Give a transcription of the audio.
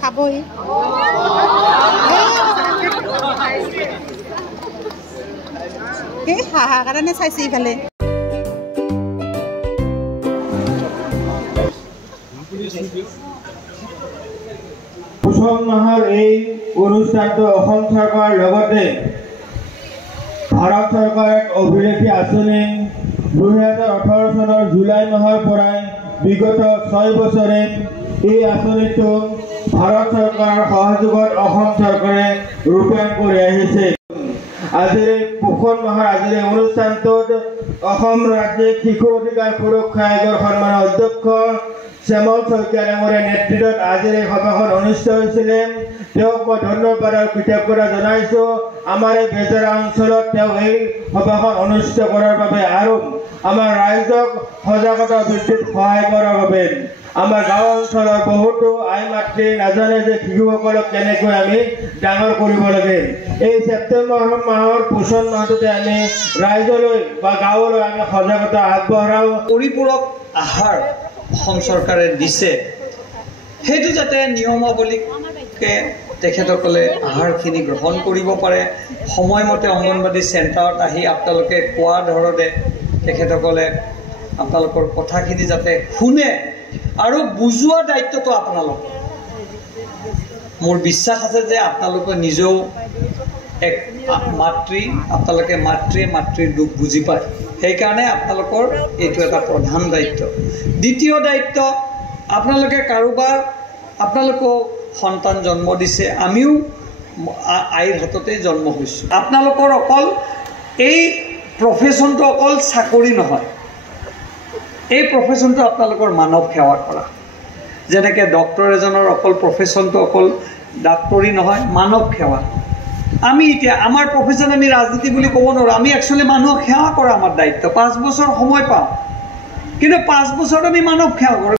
খাবই হাহা কাৰণে চাইছে ইফালে পোষণ মাহৰ এই অনুষ্ঠানটো অসম চৰকাৰৰ লগতে ভাৰত চৰকাৰৰ এক অভিলেখী আঁচনি 2018 চনৰ জুলাই মাহৰ পৰাই বিগত 6 বছৰে এই আঁচনিটো ভাৰত চৰকাৰৰ সহযোগত অসম চৰকাৰে ৰূপায়ণ কৰি আহিছে। আজিৰ পোষণ মাহৰ আজিৰ অনুষ্ঠানটোত অসম ৰাজ্যিক শিশু অধিকাৰ সুৰক্ষা আয়োগৰ সন্মানীয় অধ্যক্ষ শ্যামল শইকীয়া ডাঙৰীয়াৰ নেতৃত্বত আজিৰ এই সভাখন অনুষ্ঠিত হৈছিল। তেওঁক মই ধন্যবাদ আৰু কৃতজ্ঞতা জনাইছোঁ। আমাৰ এই বেজেৰা অঞ্চলত তেওঁ এই সভাখন অনুষ্ঠিত কৰাৰ বাবে আৰু আমাৰ ৰাইজক সজাগতা বৃদ্ধিত সহায় কৰাৰ বাবে। আমাৰ গাঁও অঞ্চলৰ বহুতো আই মাতৃ নাজানে যে শিশুসকলক কেনেকৈ আমি ডাঙৰ কৰিব লাগে। এই ছেপ্টেম্বৰ মাহৰ পোষণ মাহটোতে আমি ৰাইজলৈ বা গাঁৱলৈ আমি সজাগতা আগবঢ়াওঁ। পৰিপূৰক আহাৰ অসম চৰকাৰে দিছে, সেইটো যাতে নিয়মাৱলীকে তেখেতসকলে আহাৰখিনি গ্ৰহণ কৰিব পাৰে। সময়মতে অংগনবাদী চেণ্টাৰত আহি আপোনালোকে কোৱা ধৰণে তেখেতসকলে আপোনালোকৰ কথাখিনি যাতে শুনে আৰু বুজোৱা দায়িত্বটো আপোনালোক। মোৰ বিশ্বাস আছে যে আপোনালোকে নিজেও এক মাতৃ, আপোনালোকে মাতৃৰ দুখ বুজি পায়। সেইকাৰণে আপোনালোকৰ এইটো এটা প্ৰধান দায়িত্ব। দ্বিতীয় দায়িত্ব, আপোনালোকে কাৰোবাৰ আপোনালোকেও সন্তান জন্ম দিছে, আমিও আইৰ হাততেই জন্ম হৈছোঁ। আপোনালোকৰ অকল এই প্ৰফেশ্যনটো অকল চাকৰি নহয়, এই প্ৰফেশ্যনটো আপোনালোকৰ মানৱ সেৱা কৰা। যেনেকৈ ডক্টৰ এজনৰ অকল প্ৰফেশ্যনটো অকল ডাক্তৰী নহয়, মানৱ সেৱা। আমি এতিয়া আমাৰ প্ৰফেশ্যন আমি ৰাজনীতি বুলি ক'ব নোৱাৰোঁ, আমি একচুৱেলি মানুহক সেৱা কৰা আমাৰ দায়িত্ব। 5 বছৰ সময় পাওঁ, কিন্তু 5 বছৰত আমি মানৱ সেৱা কৰোঁ।